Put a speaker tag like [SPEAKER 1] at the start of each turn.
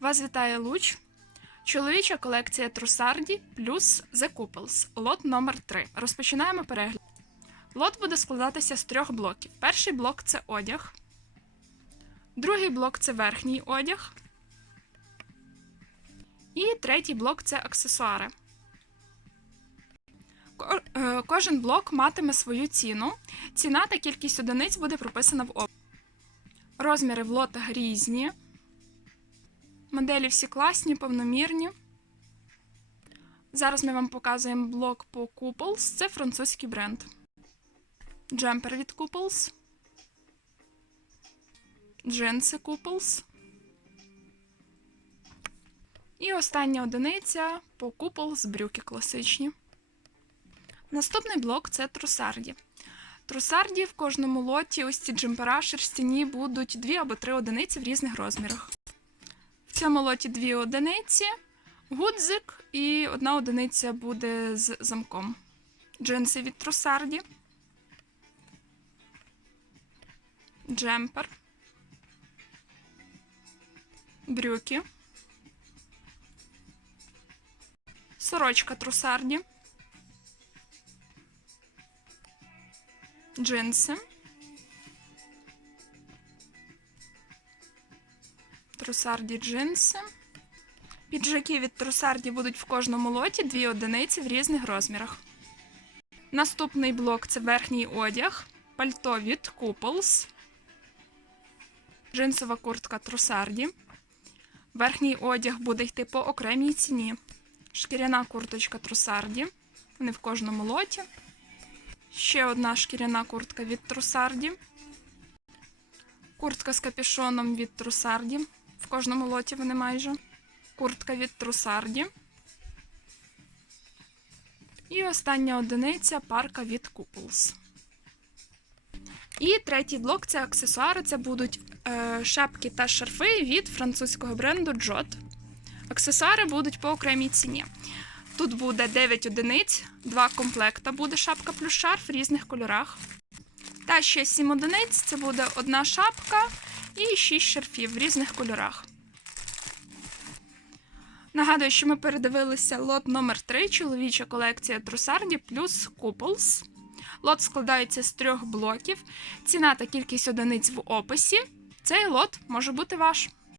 [SPEAKER 1] Вас вітає Луч. Чоловіча колекція Трусарді плюс The Couples. Лот номер 3 Розпочинаємо перегляд. Лот буде складатися з трьох блоків. Перший блок це одяг. Другий блок це верхній одяг. І третій блок це аксесуари. Е, Кожен блок матиме свою ціну. Ціна та кількість одиниць буде прописана в описі. Розміри в лотах різні. Моделі всі класні, повномірні. Зараз ми вам показуємо блок по Couples. Це французький бренд. Джемпер від Couples. Джинси Couples. І остання одиниця по Couples брюки класичні. Наступний блок це трусарді. Трусарді в кожному лоті ось ці джемпера шерстяні будуть дві або три одиниці в різних розмірах. В цьому лоті дві одиниці, гудзик і одна одиниця буде з замком. Джинси від трусарді. Джемпер. Брюки. Сорочка трусарді. Джинси. Трусарді джинси. Піджаки від трусарді будуть в кожному лоті дві одиниці в різних розмірах. Наступний блок це верхній одяг, пальто від Couples, джинсова куртка трусарді. Верхній одяг буде йти по окремій ціні. Шкіряна курточка трусарді. Вони в кожному лоті. Ще одна шкіряна куртка від трусарді. Куртка з капюшоном від трусарді. В кожному лоті вони майже. Куртка від трусарді. І остання одиниця парка від Couples. І третій блок це аксесуари. Це будуть е, шапки та шарфи від французького бренду Jot. Аксесуари будуть по окремій ціні. Тут буде 9 одиниць, 2 комплекта буде шапка плюс шарф в різних кольорах. Та ще 7 одиниць це буде одна шапка і 6 шарфів в різних кольорах. Нагадую, що ми передивилися лот номер 3 чоловіча колекція Трусарді плюс Куполс. Лот складається з трьох блоків. Ціна та кількість одиниць в описі. Цей лот може бути ваш.